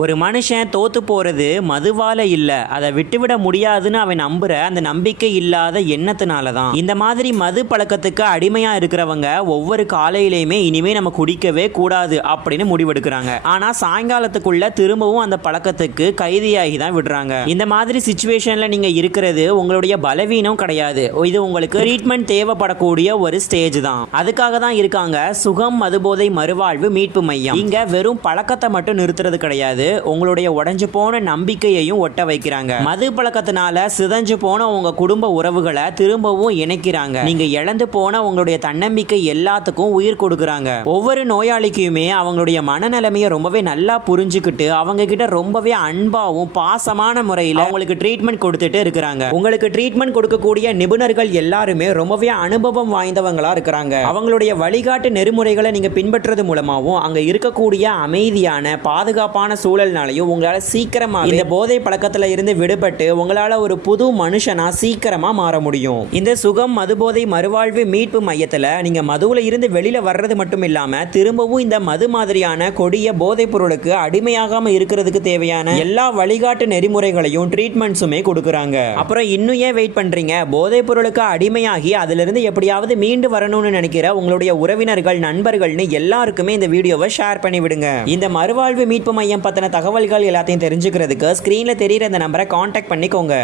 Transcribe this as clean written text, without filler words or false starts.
ஒரு மனுஷன் தோத்து போறது மதுவால இல்ல, அதை விட்டுவிட முடியாதுன்னு அவன் நம்புற அந்த நம்பிக்கை இல்லாத எண்ணத்தினால தான். இந்த மாதிரி மது பழக்கத்துக்கு அடிமையா இருக்கிறவங்க ஒவ்வொரு காலையிலையுமே இனிமே நம்ம குடிக்கவே கூடாது அப்படின்னு முடிவெடுக்கிறாங்க. ஆனா சாயங்காலத்துக்குள்ள திரும்பவும் அந்த பழக்கத்துக்கு கைதியாகி தான் விடுறாங்க. இந்த மாதிரி சிச்சுவேஷன்ல நீங்க இருக்கிறது உங்களுடைய பலவீனம் கிடையாது, இது உங்களுக்கு ட்ரீட்மெண்ட் தேவைப்படக்கூடிய ஒரு ஸ்டேஜ் தான். அதுக்காக தான் இருக்காங்க சுகம் மதுபோதை மறுவாழ்வு மீட்பு மையம். இங்க வெறும் பழக்கத்தை மட்டும் நிறுத்துறது கிடையாது, உங்களுடைய உடைஞ்சு போன நம்பிக்கையையும் ஒட்ட வைக்கிறாங்க. மது பழக்கத்தினால சிதைஞ்சு போன உங்க குடும்ப உறவுகளை திரும்பவும் இணைக்கிறாங்க. நீங்க இழந்து போன உங்களுடைய தன்னம்பிக்கை எல்லாத்துக்கும் உயிர் கொடுக்கறாங்க. ஒவ்வொரு நோயாளிக்குமே அவங்களுடைய மனநிலைமையை ரொம்பவே நல்லா புரிஞ்சுக்கிட்டு அவங்க கிட்ட ரொம்பவே அன்பாவும் பாசமான முறையில் அவங்களுக்கு ட்ரீட்மெண்ட் கொடுத்துட்டு இருக்கிறாங்க. உங்களுக்கு ட்ரீட்மெண்ட் கொடுக்கக்கூடிய நிபுணர்கள் எல்லாருமே ரொம்பவே அனுபவம் வாய்ந்தவங்களா இருக்கிறாங்க. அவங்களுடைய வழிகாட்டு நெறிமுறைகளை நீங்க பின்பற்றது மூலமாகவும் அங்க இருக்கக்கூடிய அமைதியான பாதுகாப்பான சூழல்னாலையும் உங்களால சீக்கிரமா இந்த போதை பழக்கத்துல இருந்து விடுபட்டு உங்களால ஒரு புது மனுஷனா சீக்கிரமா மாற முடியும். இந்த சுகம் மதுபோதை மறுவாழ்வு மீட்பு மையத்துல நீங்க மதுவுல இருந்து வெளியில வர்றது மட்டும் இல்லாம திரும்பவும் இந்த மது மாதிரியான கொடிய போதைப் பொருளுக்கு அடிமையாகாம இருக்கிறதுக்கு தேவையான எல்லா வழிகாட்டு நெறிமுறைகளையும் ட்ரீட்மெண்ட்ஸுமே கொடுக்கறாங்க. அப்புறம் இன்னும் ஏன் வெயிட் பண்றீங்க? போதைப் பொருளுக்கு அடிமையாகி அதுல இருந்து எப்படியாவது மீண்டு வரணும்னு நினைக்கிற உங்களுடைய உறவினர்கள் நண்பர்கள்னு எல்லாருக்குமே இந்த வீடியோவை ஷேர் பண்ணி விடுங்க. இந்த மறுவாழ்வு மீட்பு மையம் பத்தின தகவல்கள் எல்லாத்தையும் தெரிஞ்சுக்கிறதுக்கு ஸ்கிரீன்ல தெரியுற இந்த நம்பரை கான்டாக்ட் பண்ணிக்கோங்க.